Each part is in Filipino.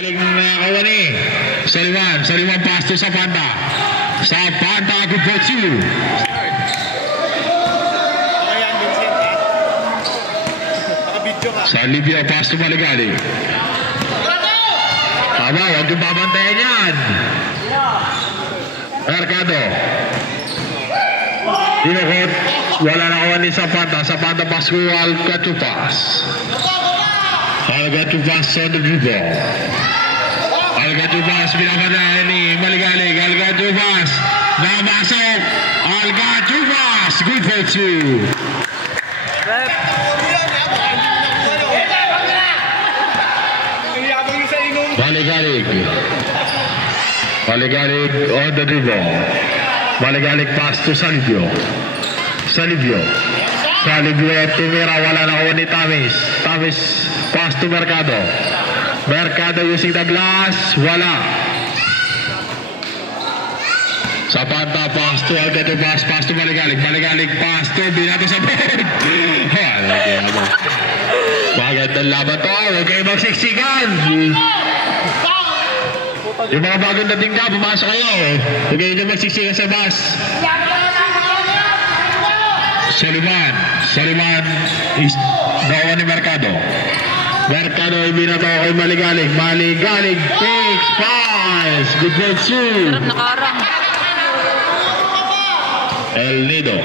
Kawani Saliman pass to Sapanta good for two. Salivio pass to Maligali. Aba, huwag yung babantayan yan. Mercado dinukot, wala na Kawani Sapanta pass to Alcachupas on the dribble. Alcachupas binabada ni Maligalig. Alcachupas namasok. Alcachupas good for two. Maligalig on the dribble. Maligalig pass to Salivio tumira, wala na Kawani Tamis pass to Mercado using the glass, wala. Sapanta pass to Alcachupas, pass to Maligalig pass to Binato sa board. Magandang laban to, huwag kayo magsiksikan. Yung mga bagong dating ka, pumasok kayo. Huwag kayo magsiksikan sa bus. Soliman is nakuha ni Mercado ay binato kay Maligalig takes pass, good for two. El Nido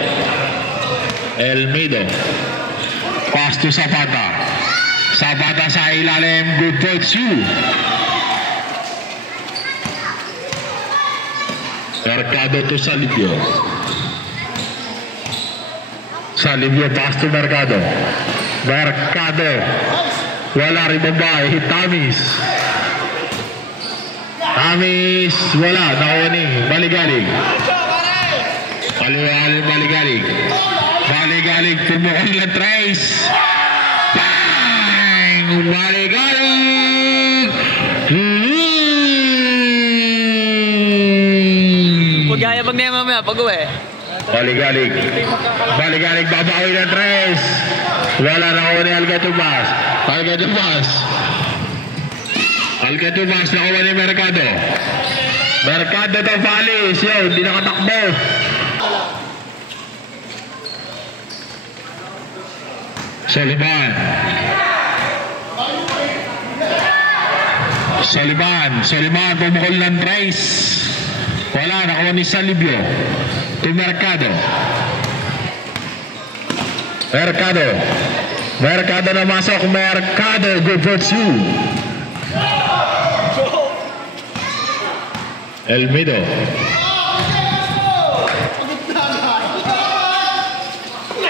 pass to Zapata sa ilalim, good for two. Mercado to Salivio pass to Mercado wala rin babae. Tamis wala, nakuha ni Maligalig pumukol na trace, bang! Maligalig pagkaya pag niya mamaya pag-uwi. Maligalig babawi ng tres, wala na ako ni Alcachupas nakuha ni Mercado to Valis, hindi nakatakbo. Soliman pumukol ng tres, wala, nakuha ni Salivio to Mercado na masok. Mercado good for two. Elmido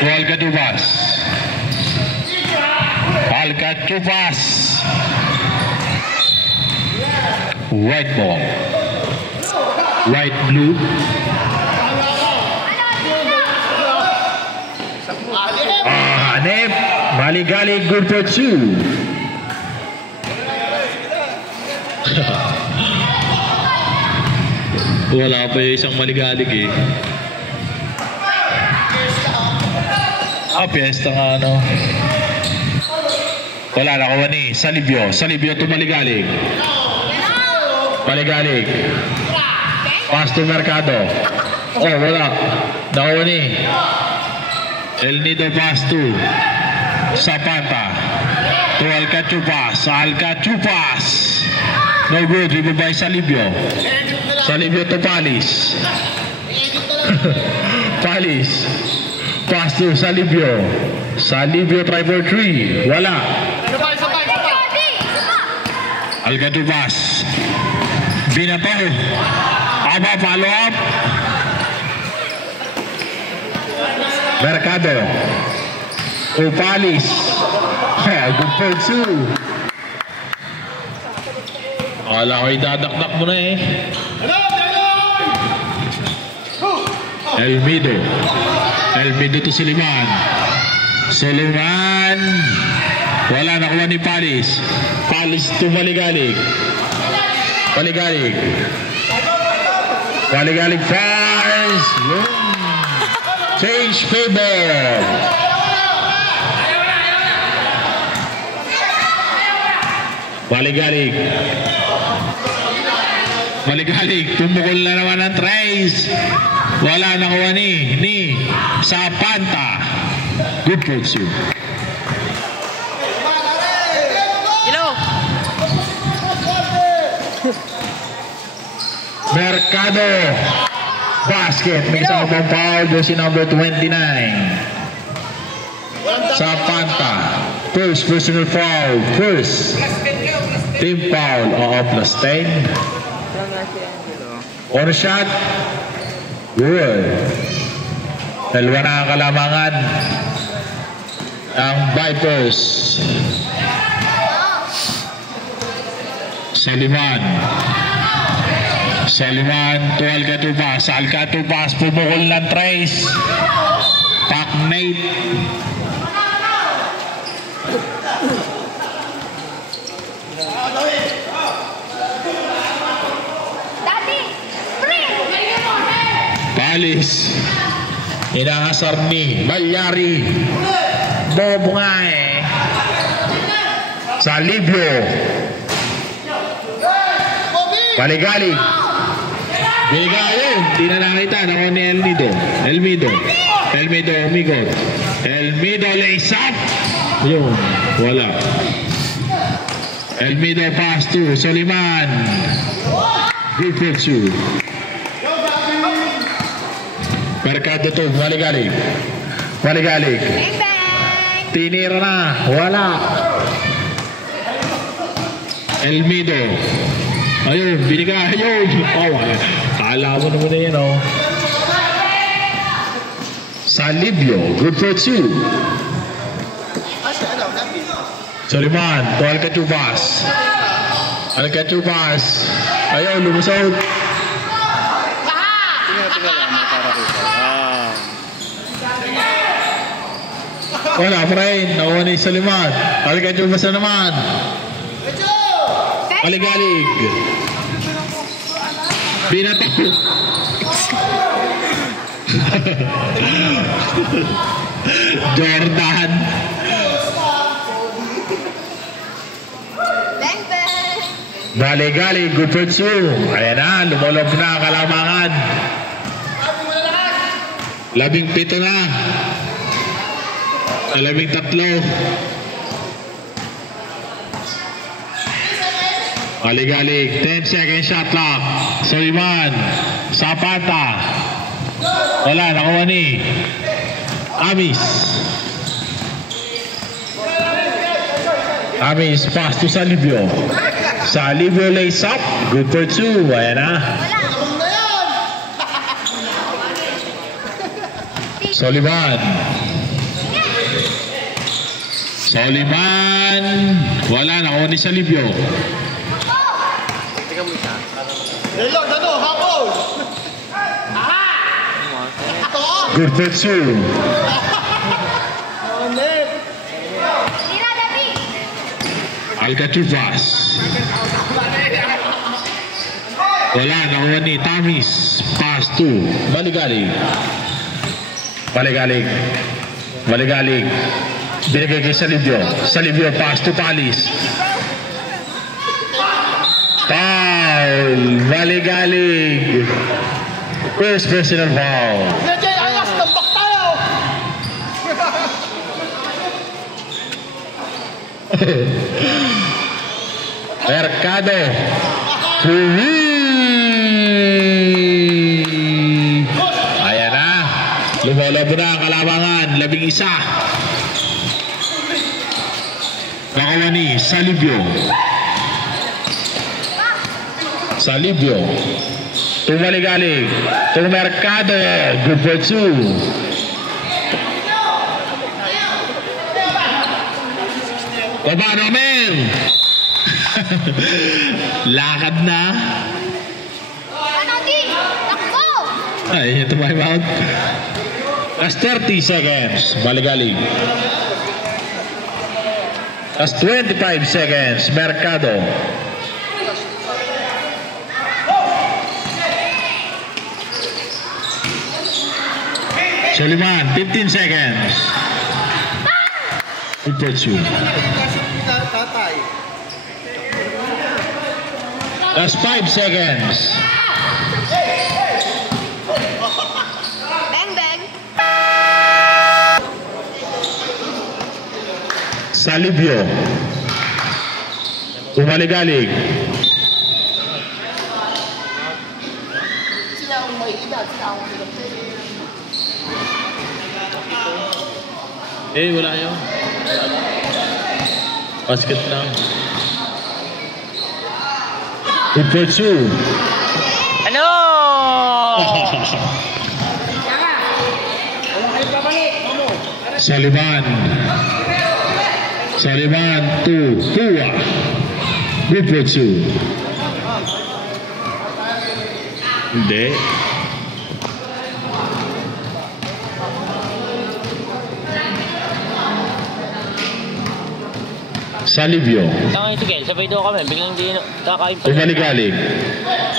Alcachupas white ball, white blue. Maligalig good for two. Wala pa yung isang Maligalig eh. Piyesta nga ano. Wala na Kawani. Salivio to Maligalig. Pass to Mercado. Wala. Nakawani. El Nido pass to Zapata to Alcachupas no good, rebound by Salivio to Palis pass to Salivio try for three, wala. Alcachupas binato, follow up. Mercado Palis good for two. Wala ko idadakdak mo na eh. Elmido to Soliman wala, nakuha ni Palis to Maligalig fires, change favor. Maligalig Maligalig, pumukol na naman ang Trace. Wala nakuha ni Sapanta. Good pursuit. Hello. Mercado. Basket. May isang pang foul. Jersey number 29. Sapanta. First personal foul. First. Team foul. Oo, plus 10. On shot. Good. Dalawa na ang kalamangan ang Vipers. Saliman, 12 Alcatubas. Alcatubas pumukol ng Trace. Pack Nate. Palis. Inahasar ni Balyari. Bobo nga eh. Salibio. Paligalig. Bigayo. Di na nakita. Nako ni Elmido. Elmido lays up. Yun. Wala. Elmido pass to Soliman. Good for two. Mercado to, Maligalig. Tinira na, wala. Elmido. Ayun, binigay, ayun. Oh, kala mo naman na yan, oh. Salibio, good for two. Soliman, to Alcatubas. Ayun, lumusot. Wala pa rin. Nakuha ni Saliman. Alcatubas na naman. Maligalig. Binato. Jordan. Maligalig. Good for two. Ayan na. Lumulog na ang kalamangan. 17 na. 13. Maligalig. 10 second shot clock. Soliman. Sapanta. Wala. Nakuha ni Amis. Pass to Salibio. Salibio lays up. Good for two. Ayan na. Soliman. Wala. Nakuha ni Salibio. Good for two. Alcatubas. Wala. Nakuha ni Tamis. Pass to Maligalig. Binigay kay Salibio pass to Palis. Foul. Maligalig. First personal foul. Mercado. Ayan na. Lumolobo na ang kalamangan. 11. Nakuha ni Salibio. Maligalig. Mercado. Good for two. Baba namin. Lakad na. Ay, ito may mount. Last 30 seconds. Maligalig. Last 25 seconds. Mercado. Soliman, 15 seconds. Good for two. Last 5 seconds. Bang, bang. Salibio. Umaligalig. Wala yun. Basket lang. Good for 2. Ano? Saliban. Saliban to Tua. Good for 2. Hindi. Salibio. Tangay, sige. Sabay daw kami. Biglang di kakain pa. Umaligalig.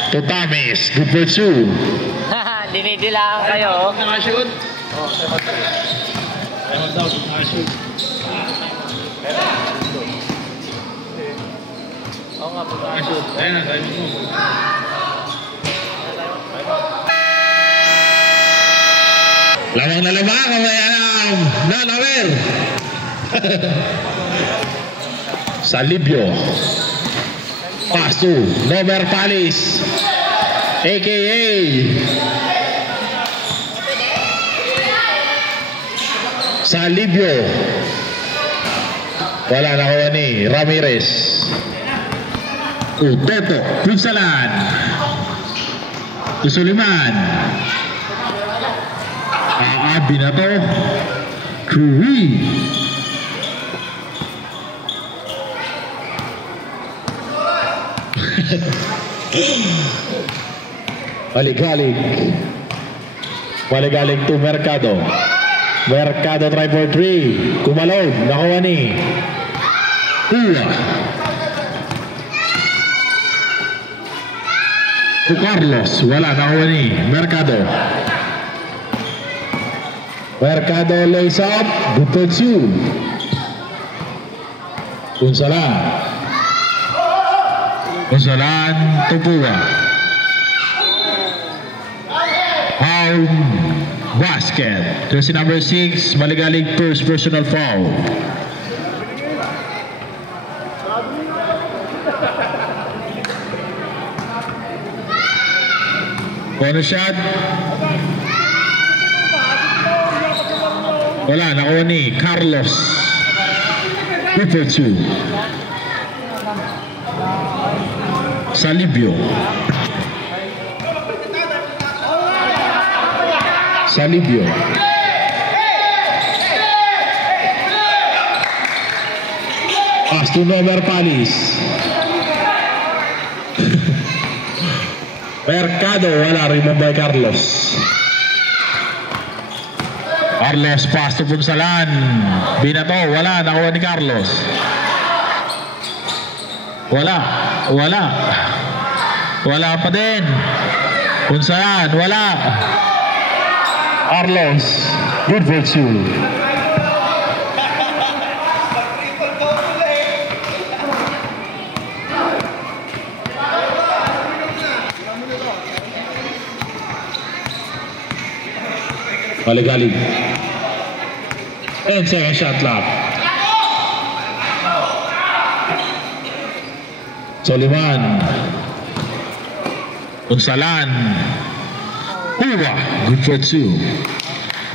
To Tamis. Good for 2. Haha, dinidilaan kayo. Nakashoot. Ewan daw, nakashoot. Oo nga, Nakashoot. Ayun na, tayo mo. Lamang na lamang. Kamayanang. Nanawer. Salibio. Pass to Nover Palis. AKA Salibio. Wala nakuha ni Ramirez. Uteto. Punsalan. Suliman. Binato. Curry. Maligalig. Maligalig to Mercado. Mercado try for 3. Kumalog. Nakuha ni Tua. To Carlos. Wala. Nakuha ni Mercado. Mercado lays up. Good for 2. Punsalan. Punsalan to Pua. Foul basket. Jersey number 6, Maligalig first personal foul. Corner shot. Wala, nakuha ni Carlos. Good for 2. Salibio. Salibio. Pass to Nover Palis. Mercado, wala. Rebound by Carlos. Carlos, pass to Punsalan. Binato, wala. Nakuha ni Carlos. Wala. Wala. Wala pa din. Punsalan, wala. Carlos, good for 2. Maligalig. And second shot clock. Soliman. Punsalan. Uwa, good for 2.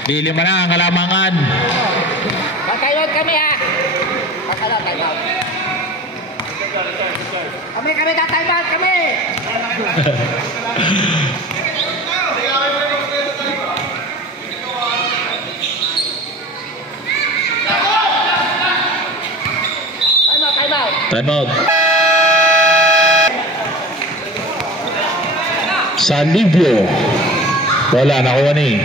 Lilima na ang kalamangan. Magkayod kami ha. Magkayod, time out. Kami time out kami. Time out. Salibio. Wala, nakuha ni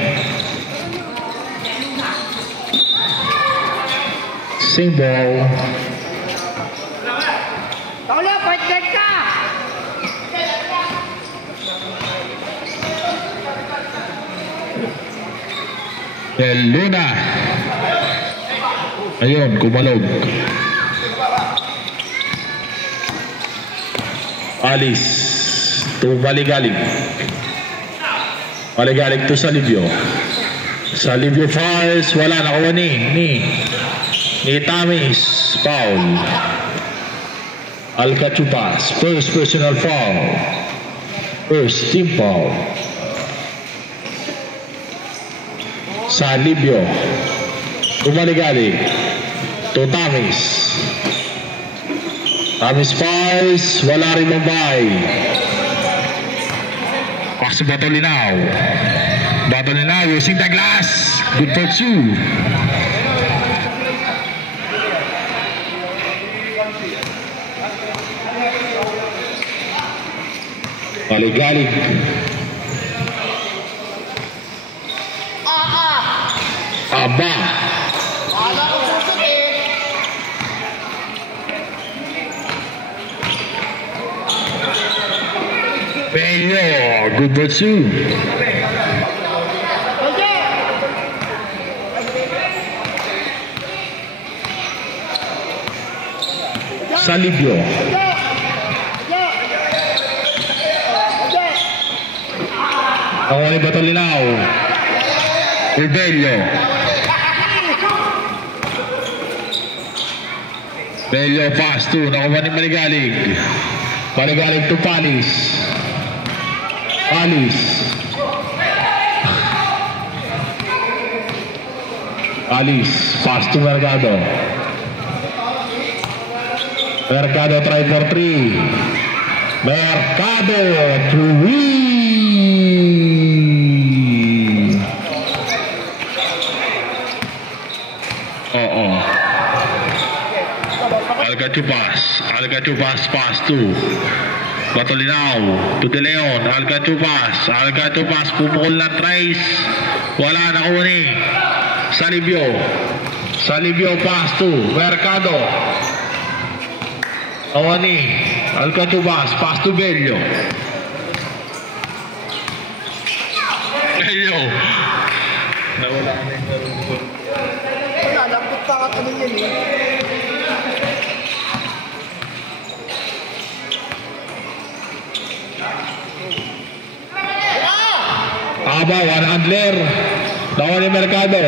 same ball. Paulo, point guard ka. Del Luna. Ayun, kumalog. Alice to Maligalig. Maligalig to Salibio. Salibio fouls. Wala, nakuha ni Tamis. Foul. Alcachupas. First personal foul. First team foul. Salibio to Maligalig. To Tamis. Tamis fouls. Wala rin Mumbai. Pass to Batolinaw. Batolinaw using the glass. Good for two. Maligalig. Aba. Peño, good for two. Salibio. Nakuha ni Batolinaw. Bello. Bello pass to. Nakuha ni Maligalig. Maligalig to Palis. Palis. Palis. Pass to Mercado. Mercado try for three. Mercado three. Alcachupas pass to Batolinaw to De Leon. Alcachupas pumukol na tries. Wala, nakuha ni Salibio pass to Mercado. Nakuha ni Alcachupas pass to Bello. Nawala ka na yung laro ko. Wala, napot pa ka kami yun eh. Aba, one handler. Nakuha ni Mercado.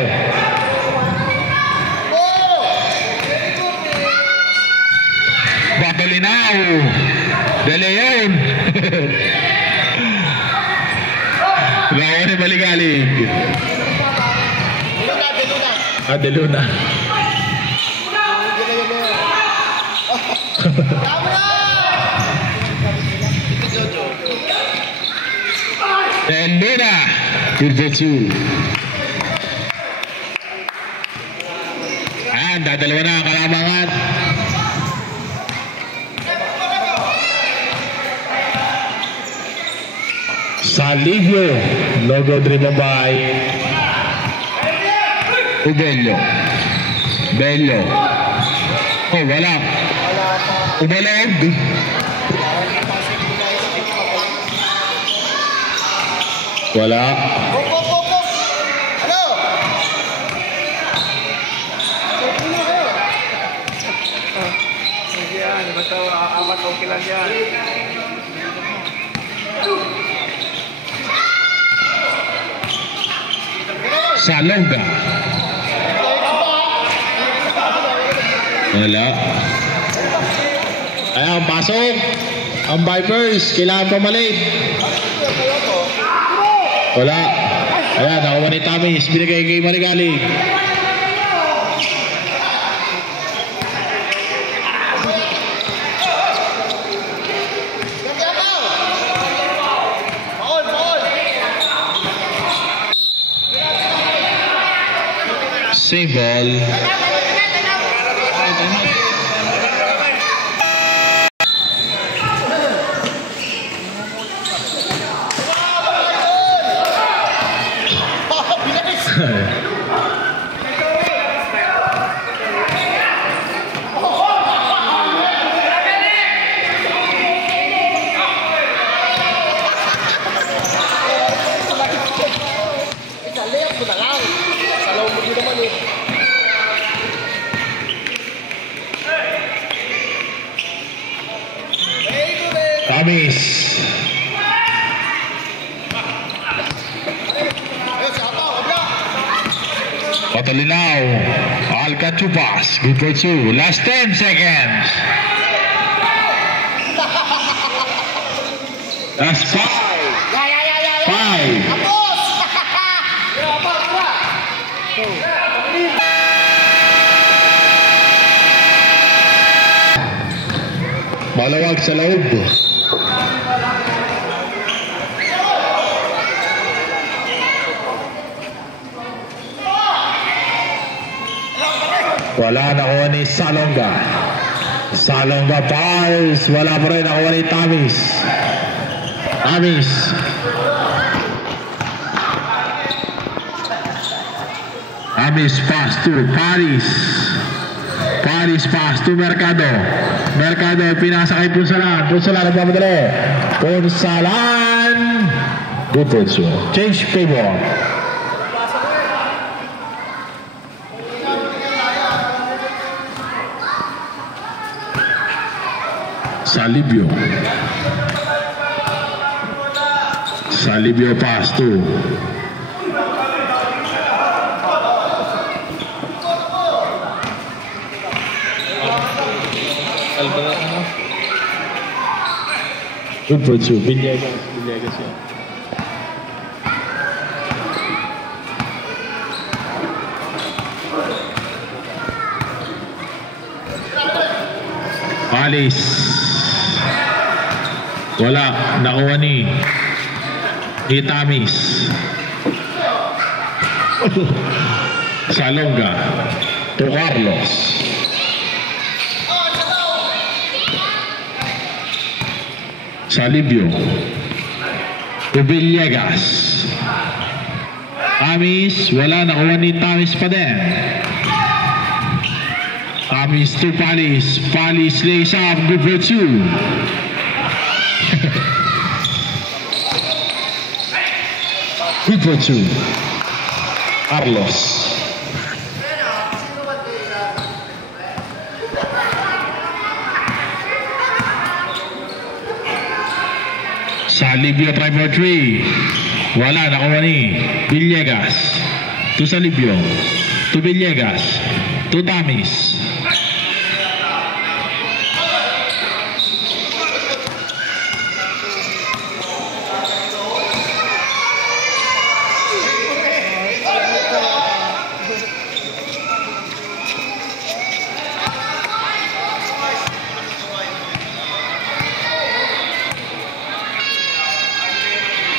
Batolinaw. De Leon. Nakuha ni Maligalig. De Luna. De Luna. Good for two. Ayan, dadalawa na ang kalamangan. Salibio. Logo driven by Bello. Oh, wala. Umalag. Wala. Ano? Hindi yan. Basta apat okay lang yan. Salonga. Wala. Ayan, pasok. Ang Vipers, kailangan pamalit. Wala. Ayan, nakuha ni Tamis. Binigay kay Maligalig. Same ball. Patolinaw. Alcachupas. Good for 2. Last 10 seconds. That's 5. 5. Malawag sa loob. Wala nakuha ni Salonga. Salonga fouls. Wala pa rin nakuha ni Tamis. Tamis. Tamis pass to Paris. Paris pass to Mercado. Mercado pinasa kay Punsalan. Punsalan nagmamadali. Punsalan. Good for 2. Change favor. Salibio. Salibio pass to good for 2. Villegas yan. Alis. Wala, nakuha ni Tamis. Salonga to Carlos. Salibio to Villegas. Tamis, wala, nakuha ni Tamis pa din. Tamis to Palis. Palis lays up, good for 2. Good for 2. Carlos. Salibio try for 3. Wala, nakuha ni Villegas. To Salibio. To Villegas. To Tamis.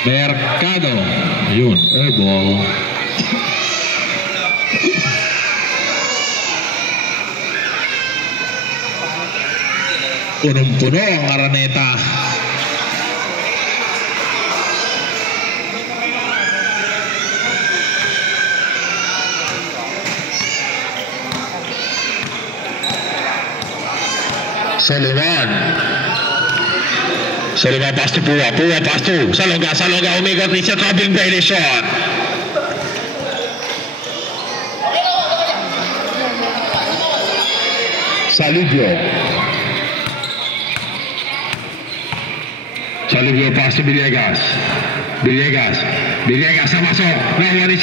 Mercado. Ayun, ball. Punong-puno ang Araneta. Sullivan pass to Pua pass to Salonga umikot ni sa traveling violation. Salibio pass to Villegas na masok. Nakuha ni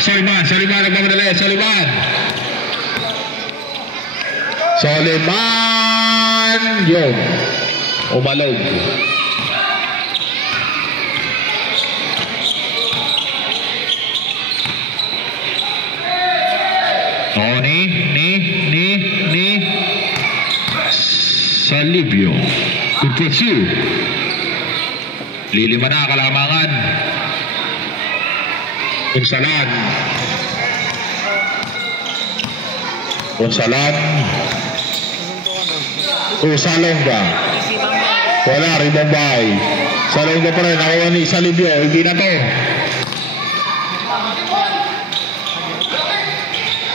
Soliman nagmamadali. Soliman yun, umalog. Ni Salibio. Good catch you. Lilima na kalamangan. Punsalan. Salonga. Wala, Ribombay. Salonga pa rin. Nakuha ni Salibio. Hindi na to.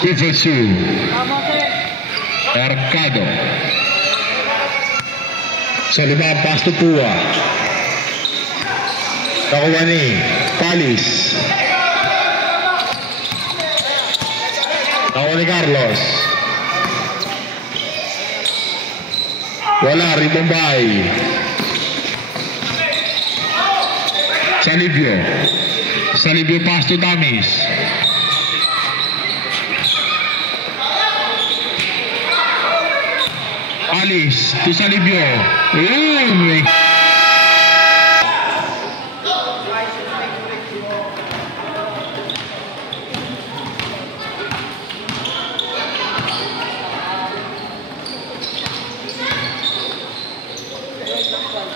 Good catch you. Mercado. Soliman pass to Pua. Nakuha ni Palis. Nakuha ni Carlos. Wala, Ribombay. Salibio. Salibio pass to Damis. Alice to Salibio. Ooh.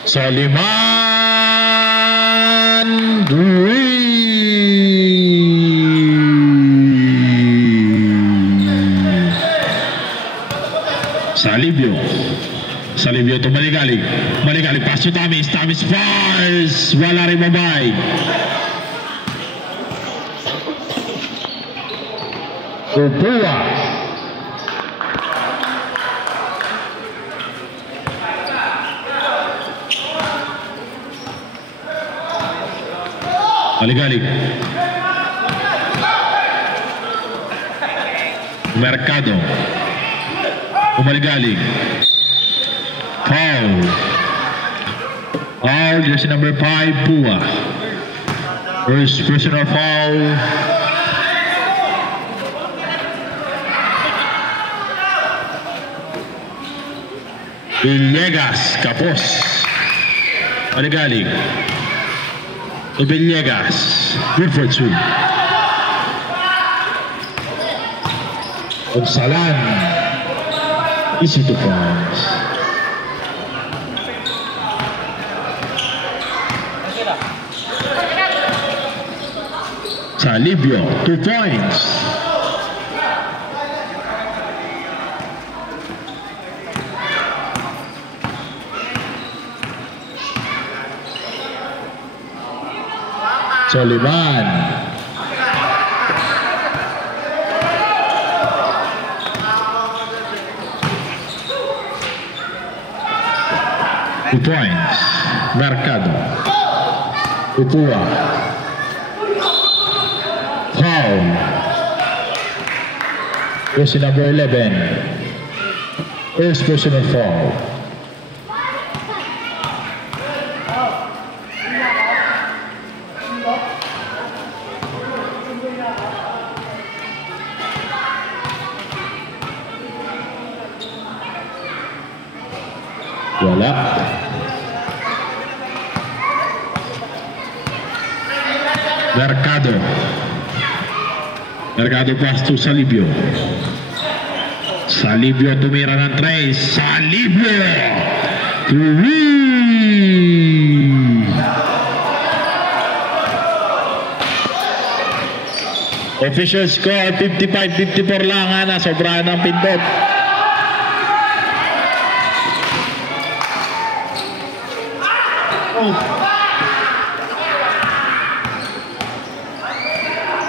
Soliman Salibio to Maligalig pass to Tamis fires, wala rin mabay. Upua Maligalig Mercado Maligalig foul, jersey number 5 Pua, first personal foul. Villegas Kapos Maligalig Villegas, good for 2. Obsalan, easy to pass. Salibio, 2 points. Soliman two points. Mercado Upua foul, jersey number 11, first personal foul. Wala. Mercado pass to Salibio. Salibio tumira ng 3. Salibio! 3! Official score 55-54 lang, na sobrahan ng pindot.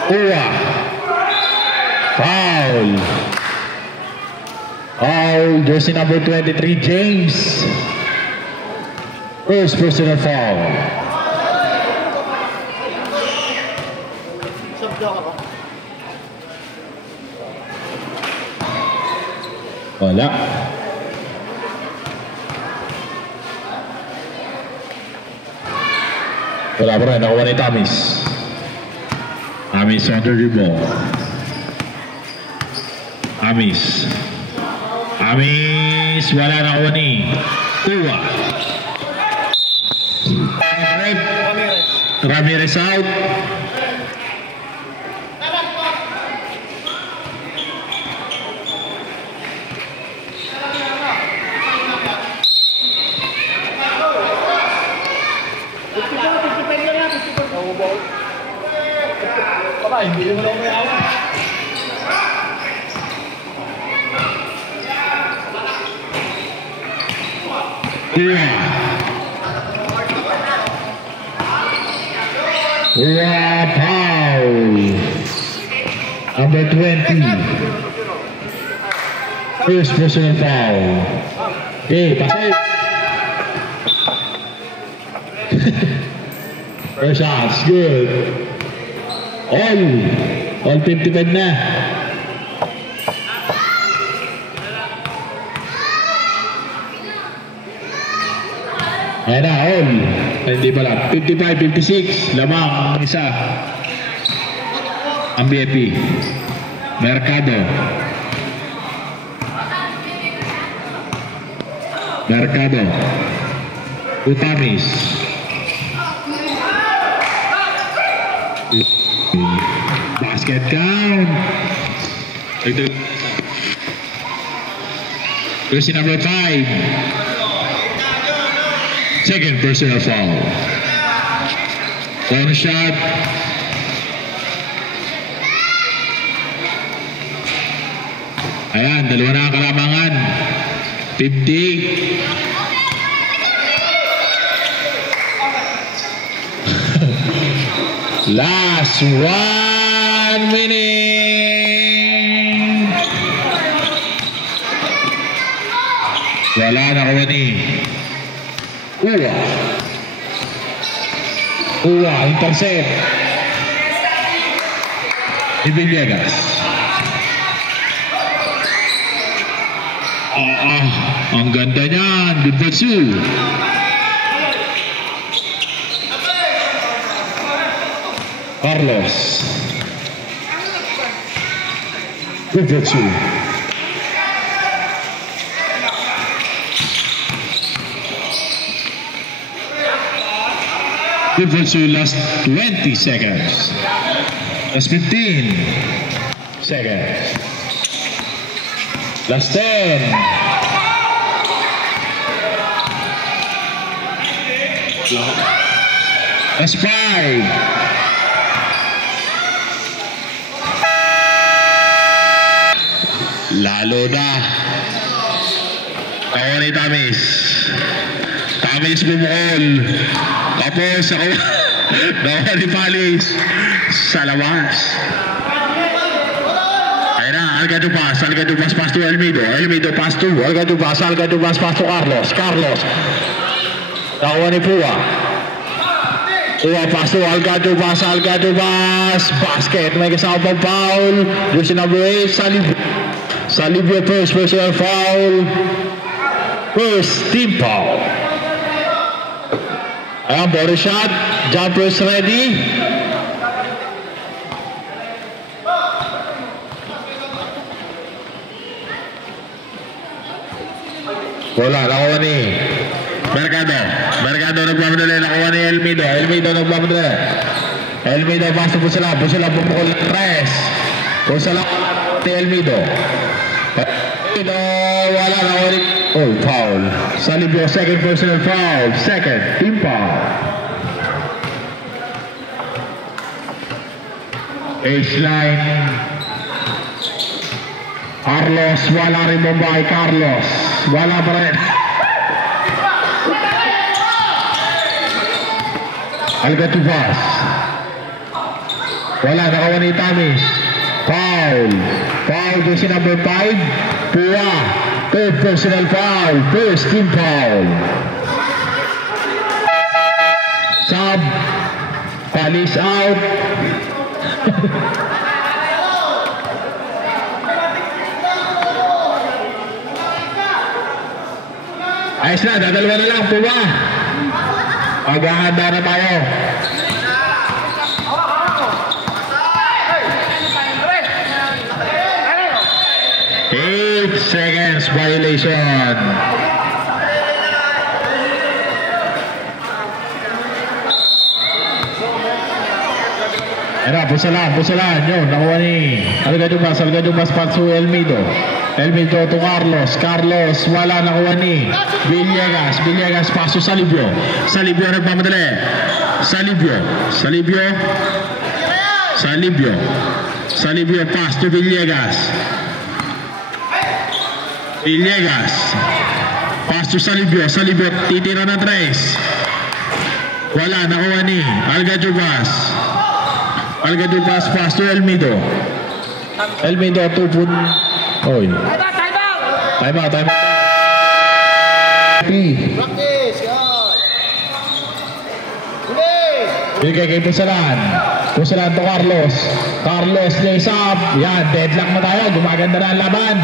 Ua foul, jersey number 23 James, first personal foul. Wala. Wala pa rin, nakuha ni Tamis. Amis under the ball. Amis, wala na ako ni Tua. Ramirez out. Hindi mo lang may awan. Foul. Number 20. First personal foul. Okay, pasok. First shots, good. All 55 na. Ayan na, all. Ay, hindi pala. 55-56. Lamang ang isa. Ang BFP. Mercado. Mercado. Utamis. Basket count. Jersey number 5. Second personal foul. Corner shot. Ayan, dalawa na ang kalamangan. 50. Last 1 minute. Wala na kawani. Uwa, intercept. Ni Villegas. Ang ganda niyan. Good pursue. Carlos. Good pursue. Good pursue. Last 20 seconds. Last 15 seconds. Last 10. Last 5. Lalo na. Kawan ni Tamis. Tamis bumukol. Tapos ako. Kawan ni Palis. Sa labas. Ayan na. Algado pass. Algado pass to Elmido. Elmido pass to. Algado pass to Carlos. Carlos. Kawan ni Pua. Pua pass to Algado pass. Basket. May kasama pang foul. Jersey number 8. Salibio first personal foul. First team foul. Ayan, body shot. Jumpers ready. Wala, nakuha ni Mercado nagmamadali. Nakuha ni Elmido nagmamadali. Elmido, pasto po sila bumukol ng press. Po sila ni Elmido. Wala na ulit. Oh, foul. Salibio, second personal foul. Second, team foul. Baseline. Carlos, wala rin Mumbai. Carlos, wala pa rin. Algatubas. Wala, nakawan ni Tamis. Foul jersey number 5. Pua. Third personal foul. First team foul. Sub. Palis out. Ayos na, dadalawa na lang. Pua. Maghahanda na tayo. 8 seconds violation. Era, pusalan. Yun, nakuha ni Algado Mas Patsu Elmido to Carlos. Wala, nakuha ni Villegas, paso Salibio nagmamadali. Salibio, pass to Villegas, pass to Salibio, titira na tres. Wala, nakuha ni Algado Mas, pass to Elmido 2 pun. Oy. Time out. Practice, Bigay kay Pusalan to Carlos lays up. Yan, deadlock na tayo. Gumaganda na ang laban.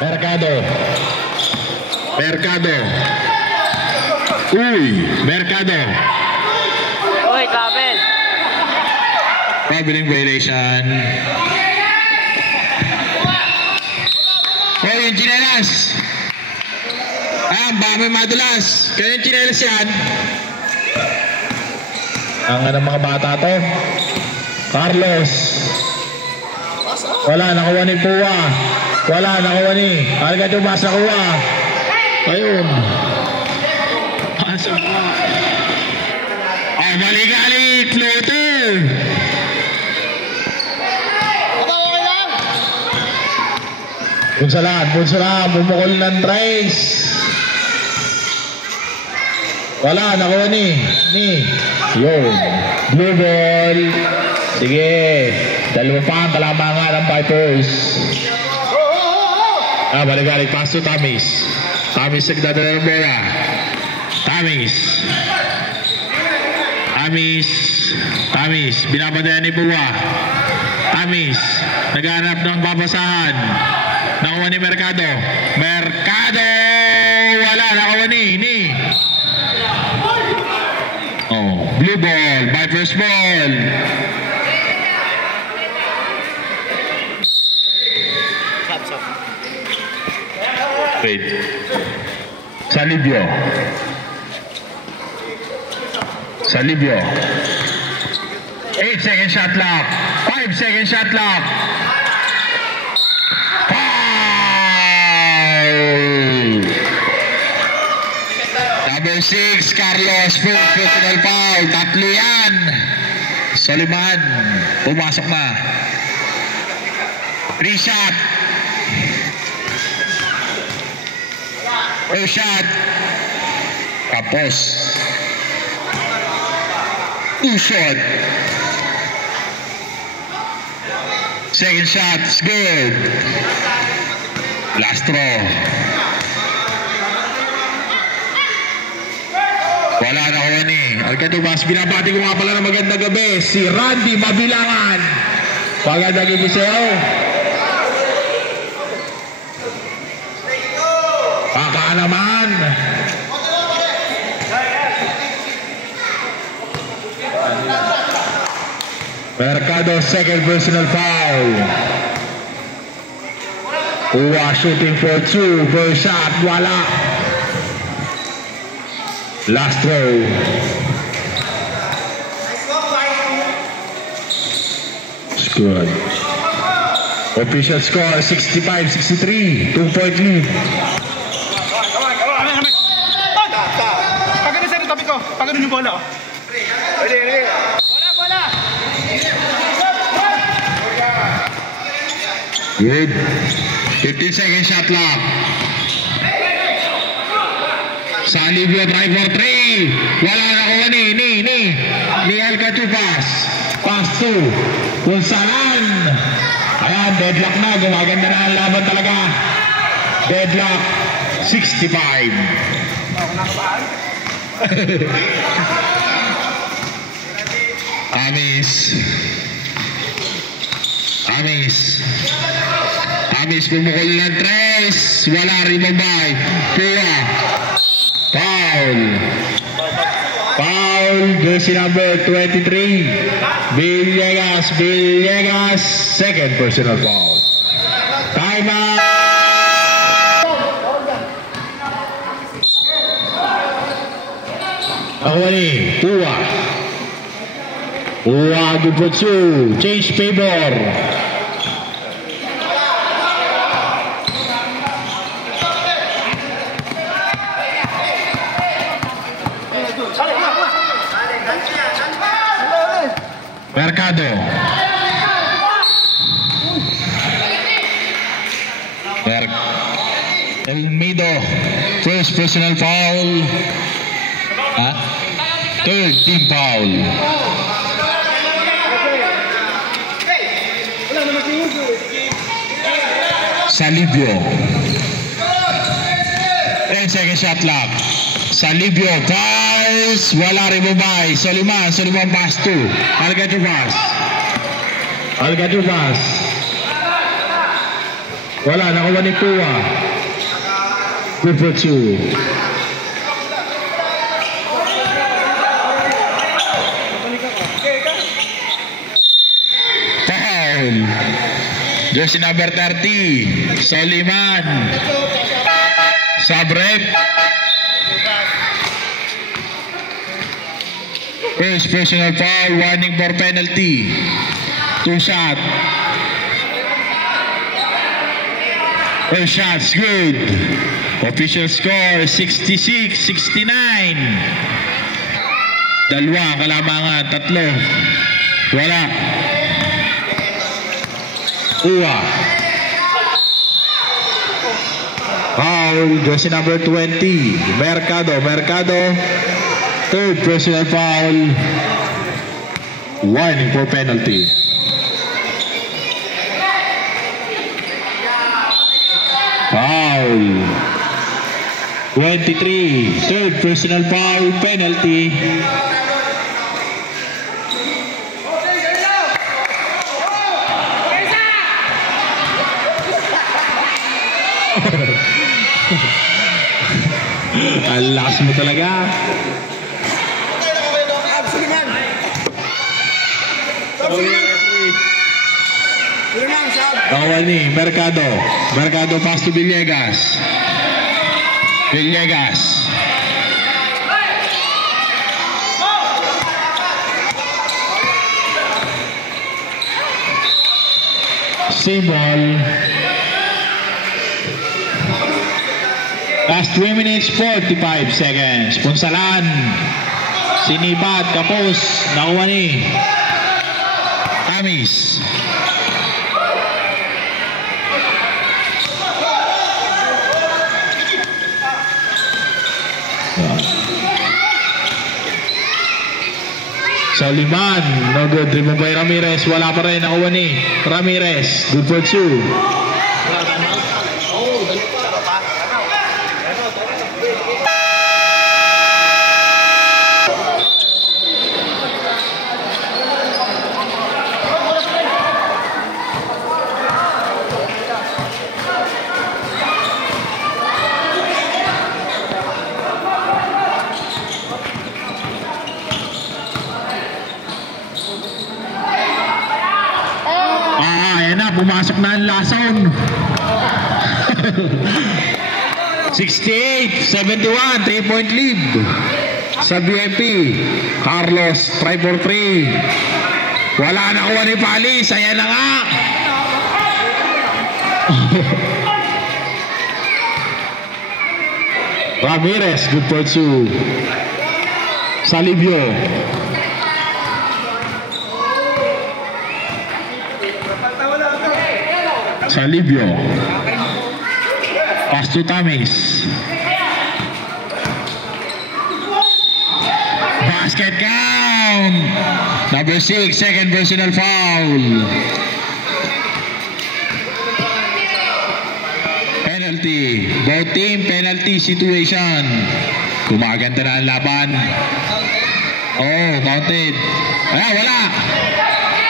Mercado Uy, Mercado. Uy, travel. Traveling violation. Oh, yung chinelas. Baka may madulas. Kaya yung chinelas yan. Ang ng mga bata to. Carlos. Wala, nakuha ni Pua. Wala, nakuha ni Alga Dumas, nakuha. Ayun. Pasok mo. Balik-alik. Floater. Punsalan. Bumukol ng Trace. Wala, nakuha ni. Yun. Blue ball. Sige. Dalawa pa ang kalamangan ng Vipers. Balik-alik. Pass to Tamis. Tamis nagdadala ng bola. Tamis. Binabantayan ni Buwa. Tamis. Naghanap ng babasahan. Nakuha ni Mercado. Wala. Nakuha ni. Blue ball. Vipers ball. Wait. Salibio. 8-second shot clock. 5-second shot clock. Foul. Number 6, Carlos. First personal foul. Tatlo yan. Soliman. Pumasok na. 3 shot. First shot. Tapos. 2 shot. Second shot is good. Last throw. Wala na ko ni Alcatubas. Binabati ko nga pala ng magandang gabi si Randy Mabilangan. Magandang gabi sa'yo. Baka naman. Mercado, second personal foul. Uwa shooting for 2. First shot, wala. Last throw. It's good. Official score 65-63. 2-point lead. Pagano sa tabi ko. Pagano yung bola. Ready. Bola. Good. 15-second shot clock. Salivio try for 3. Wala na ko ni Alcatubas. Pass to Punsalan. Ayan, deadlock na. Gumaganda na ang laban talaga. Deadlock 65. Amis bumukol ng Trace. Wala rin mabay. Pua. Foul. Jersey number 23. Villegas. Second personal foul. Time out. Ako ni Pua. Good for 2. Change favor. Mercado. Elmido. First personal foul. Third team foul. Salivio. 10-second shot clock. Salivio fouls. Wala rin bumay. Soliman pass to Alcatubas. Wala, nakuha ni Pua. Good for 2. Jersey number 30, Soliman. Sub-rep. First personal foul, warning for penalty. 2 shot. First shot's good. Official score 66-69. Dalawa kalamangan, 3. Wala. Uwa. Foul, jersey number 20, Mercado. Third personal foul. Warning for penalty. Foul. 23, third personal foul, penalty. Ang lakas mo talaga. Nakuha ni Mercado. Mercado pass to Villegas. Symbol. Last 3 minutes 45 seconds. Punsalan. Sinibat. Kapos. Nakuha ni Amis. Soliman. No good. Dribble by Ramirez. Wala pa rin. Nakuha ni Ramirez. Good for 2. Pumasok na ang lason. 68-71, 3-point lead sa BMP. Carlos, try for 3. Wala na kuha ni Palis. Ayan na nga. Ramirez, good for 2. Salivio. Salivio. Pass to Tamis. Basket count. Number 6, second personal foul. Penalty. Both team penalty situation. Kumaganda na ang laban. Oh, counted. Wala.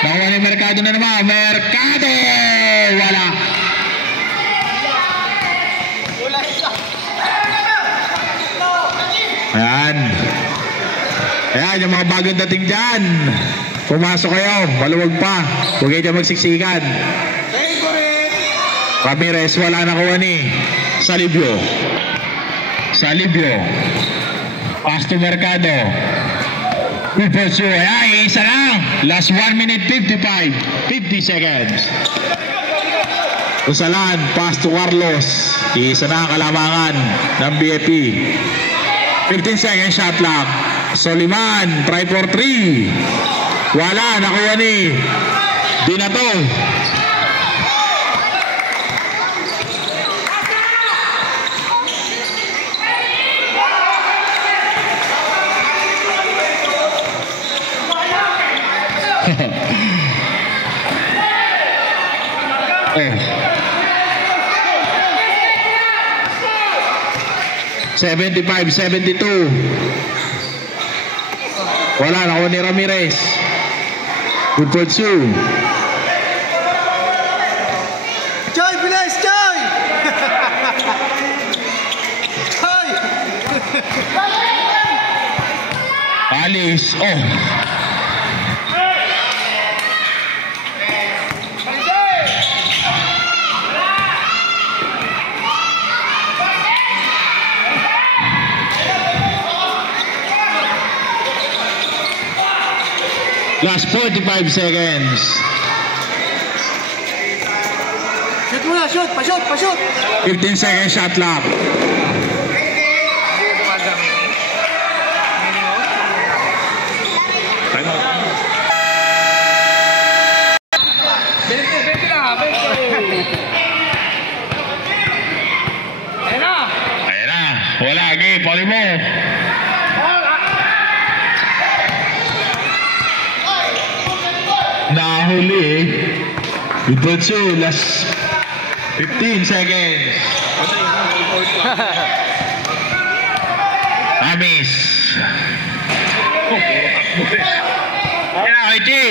Nakuha ni Mercado na naman. Mercado! Wala. Ayan, yung mga bagong dating dyan. Pumasok kayo. Maluwag pa. Huwag kayo dyan magsiksikan. Ramirez, wala nakuha ni Salivio. Pass to Mercado. Good for 2. Ayan, isa lang. Last 1 minute 50 seconds. Usalan, pass to Carlos. Isa na ang kalamangan ng BFP. 15 seconds shot clock. Soliman, try for 3. Wala, nakuha ni Dinato. Oh. 75-72. Wala, nakuha ni Ramirez. Good for 2. Joy, bilis, Joy! Joy! Alis. Oh. Last 45 seconds. Shoot muna, shoot! Pa-shoot! Pa-shoot! 15 seconds shot clock. Ayan na. Wala, game. Pali mo. Nahuli eh. Ibutsu, last 15 seconds. Amis. Ayan na, Koichi.